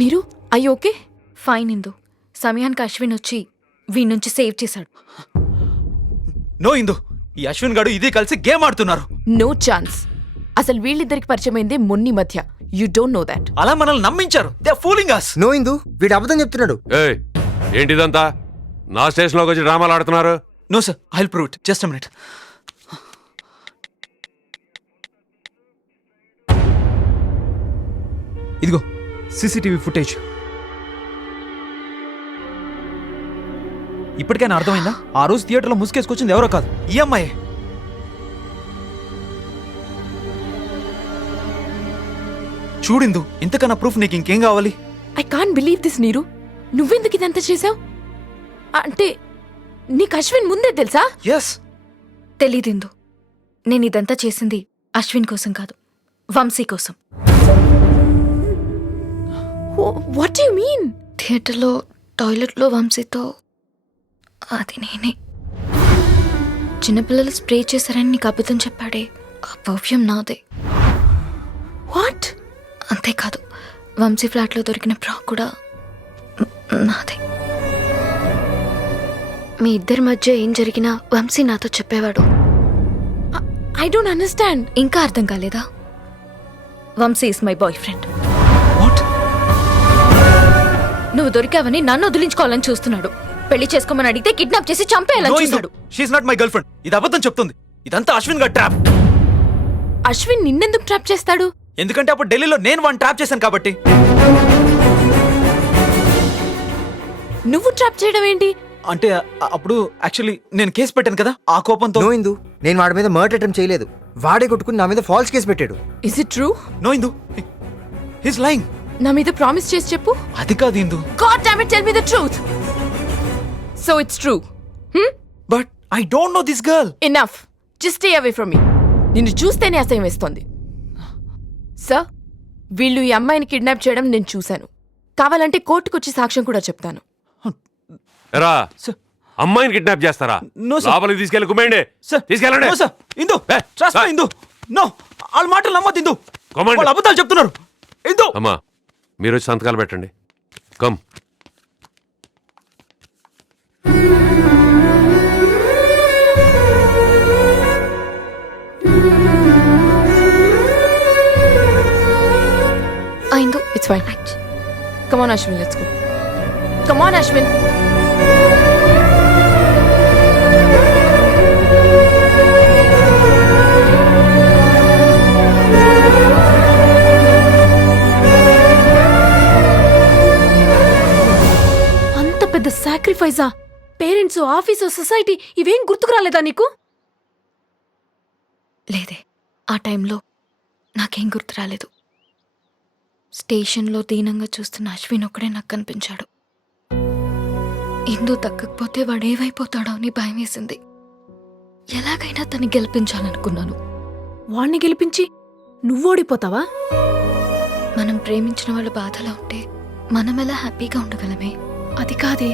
నీరు I okay? Fine ఇందు. సమయానికి అశ్విన్ వచ్చి వీడి నుంచి సేవ్ చేశాడు. నో ఇందు, ఈ అశ్విన్ గాడు ఇది కలిసి గేమ్ ఆడుతున్నారు. No chance. అసలు వీళ్ళిద్దరికి పరిచయమైందే మొన్ని మధ్య. You don't know that. అలా మనల్ని నమ్మించారు. They are fooling us. No Indu, వీడు అబద్ధం చెప్తున్నాడు. ఏయ్, ఏంటిదంతా? నా స్టేషన్లోకి వచ్చి డ్రామాలు ఆడుతున్నారు? No sir, I will prove it. Just a minute. ఇదిగో సీసీటీవీ ఫుటేజ్. ఇప్పటికైనా అర్థమైందా? ఆ రోజు థియేటర్లో ముసుకేసుకొచ్చింది ఎవరో కాదు, ఈ అమ్మాయి. చూడిందు, ఇంతకన్నా ప్రూఫ్ నీకు ఇంకేం కావాలి? ఐ కాంట్ బిలీవ్ దిస్ నీరు. నువ్వెందుకు ఇదంతా చేసావు? అంటే నీకు అశ్విన్ ముందే తెలుసా? ఎస్. తెలీదిందు. నేను ఇదంతా చేసింది అశ్విన్ కోసం కాదు, వంశీ కోసం. What you mean? థియేటర్లో టాయిలెట్లో వంశీతో అది నేనే. చిన్నపిల్లలు స్ప్రే చేశారని నీకు అబద్ధం చెప్పాడే, ఆ పర్ఫ్యూమ్ నాదే. వాట్? అంతేకాదు, వంశీ ఫ్లాట్లో దొరికిన ఫ్రాక్ కూడా నాదే. మీ ఇద్దరి మధ్య ఏం జరిగినా వంశీ నాతో చెప్పేవాడు. I don't understand. ఇంకా అర్థం కాలేదా? Vamshi is my boyfriend. What? నువ్వు దొరికావని నన్ను వదిలించుకోవాలని చూస్తున్నాడు. పెళ్లి చేసుకోమని అడిగితే కిడ్నాప్ చేసి చంపేయాలని చూశాడు. She's not my girlfriend. ఇది అబద్ధం చెప్తుంది. ఇదంతా అశ్విన్ గారి ట్రాప్. అశ్విన్ నిన్నెందుకు ట్రాప్ చేస్తాడు? ఎందుకంటే అప్పుడు ఢిల్లీలో నేను వాడిని ట్రాప్ చేశాను కాబట్టి. నువ్వు ట్రాప్ చేయడం ఏంటి? అంటే అప్పుడు యాక్చువల్లీ నేను కేసు పెట్టాను కదా, ఆ కోపంతో. నో ఇందు, నేను వాడి మీద మర్డర్ అటెంప్ట్ చేయలేదు. వాడే కొట్టుకుని నా మీద ఫాల్స్ కేసు పెట్టాడు. Is it true? No Indu, he's lying. నా మీద ప్రామిస్ చేసి చెప్పు. అది కాదు Indu. God damn it, tell me the truth. So it's true. But I don't know this girl. Enough. Just stay away from me. నిన్ను చూస్తేనే అసహ్యం వేస్తోంది. సార్, వీళ్ళు ఈ అమ్మాయిని కిడ్నాప్ చేయడం నేను చూశాను. కావాలంటే కోర్టుకొచ్చి సాక్ష్యం కూడా చెప్తాను. ఎరా, Sir. అమ్మాయిని కిడ్నాప్ చేస్తారా? No, sir. లోపలికి తీసుకెళ్ళి కుమ్మేయండి. సార్ తీసుకెళ్ళండి. No sir. Indu, trust me Indu. No, వాళ్ళ మాటలు నమ్మద్దు ఇందు. Command. వాళ్ళు అబద్ధాలు చెప్తున్నారు. ఇందు. అమ్మా, మీరు వచ్చి సంతకాలు పెట్టండి. Come. Indu, It's fine. Come on, Ashwin, let's go. Come on, Ashwin. అంత పెద్ద సాక్రిఫైజా? పేరెంట్స్, ఆఫీసు, సొసైటీ ఇవేం గుర్తుకు రాలేదా నీకు? లేదే, ఆ టైంలో నాకేం గుర్తు రాలేదు. స్టేషన్లో దీనంగా చూస్తున్న అశ్విన్ ఒక్కడే నాకు కనిపించాడు. ఇందు దక్కకపోతే వాడేవైపోతాడో అని భయం వేసింది. ఎలాగైనా తను గెలిపించాలనుకున్నాను. వాణ్ణి గెలిపించి నువ్వు ఓడిపోతావా? మనం ప్రేమించిన వాళ్ళ బాధలో ఉంటే మనం ఎలా హ్యాపీగా ఉండగలమే? అది కాదే,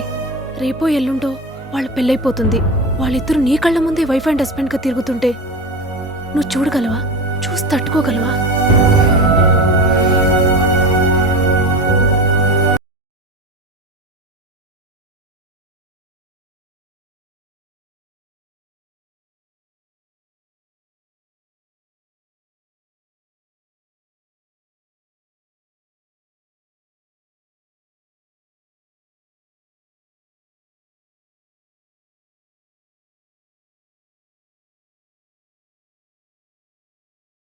రేపో ఎల్లుండో వాళ్ళ పెళ్ళైపోతుంది. వాళ్ళిద్దరూ నీ కళ్ళ ముందే వైఫ్ అండ్ హస్బెండ్గా తిరుగుతుంటే నువ్వు చూడగలవా? చూసి తట్టుకోగలవా?